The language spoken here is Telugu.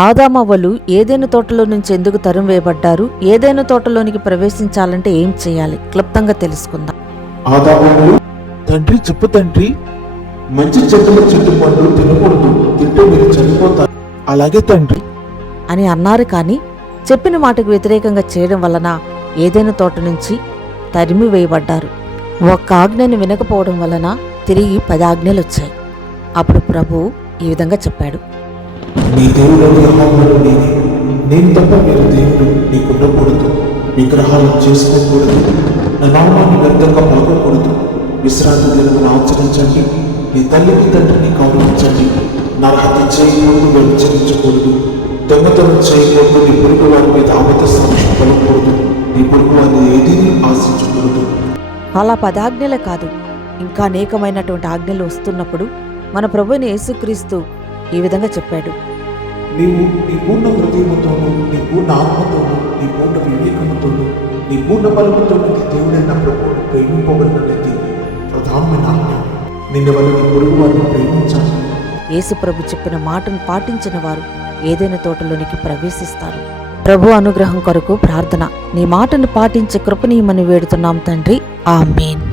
ఆదామవ్వలు ఏదైనా తోటలో నుంచి ఎందుకు తరుము వేయబడ్డారు, ఏదైనా తోటలోనికి ప్రవేశించాలంటే ఏం చేయాలి, క్లుప్తంగా తెలుసుకుందాం. ఆదామవ్వలు, తండ్రి చెప్పు తండ్రి, మంచి చెట్టుల చెట్టు పండు తినకూడదు, తింటే మీరు చనిపోతారు. అలాగే తండ్రి అని అన్నారు. కానీ చెప్పిన మాటకు వ్యతిరేకంగా చేయడం వలన ఏదైనా తోట నుంచి తరిమి వేయబడ్డారు. ఒక్క ఆజ్ఞని వినకపోవడం వలన తిరిగి 10 ఆజ్ఞలు వచ్చాయి. అప్పుడు ప్రభువు ఈ విధంగా చెప్పాడు, నీ దేవుడు యెహోవాను నేనే, నేను తప్ప మీరు దేవుడు నీకుండకూడదు, విగ్రహాలను చేసుకోకూడదు, నా నామాన్ని వ్యర్థంగా పలకకూడదు, విశ్రాంతి దినమును ఆచరించండి, నీ తల్లిని తండ్రిని గౌరవించండి, నరహత్య చేయకూడదు, వ్యభిచరించకూడదు, దొంగతనం చేయకూడదు, నీ పొరుగు వారి మీద అబద్ధ సాక్ష్యం పలకూడదు, నీ పొరుగు వారిని ఏదీ ఆశించకూడదు. అలా 10 ఆజ్ఞలే కాదు, ఇంకా అనేకమైనటువంటి ఆజ్ఞలు వస్తున్నప్పుడు మన ప్రభువైన యేసుక్రీస్తు ఈ విధంగా చెప్పాడు, నీవు నీ పూర్ణ హృదయముతోనూ, నీ పూర్ణ ఆత్మతోనూ, నీ పూర్ణ వివేకముతోనూ, నీ పూర్ణ బలముతోనూ నీ దేవుడైన ప్రభువును ప్రేమింపబడినది ప్రధానమైన ఆజ్ఞ. నిన్ను వల్ల నీ పొరుగు వారిని ప్రేమించాలి. యేసు ప్రభు చెప్పిన మాటను పాటించిన వారు ఏదైనా తోటలోనికి ప్రవేశిస్తారు. ప్రభు అనుగ్రహం కొరకు ప్రార్థన. నీ మాటను పాటించే కృపనీయమని వేడుతున్నాం తండ్రి. ఆమేన్.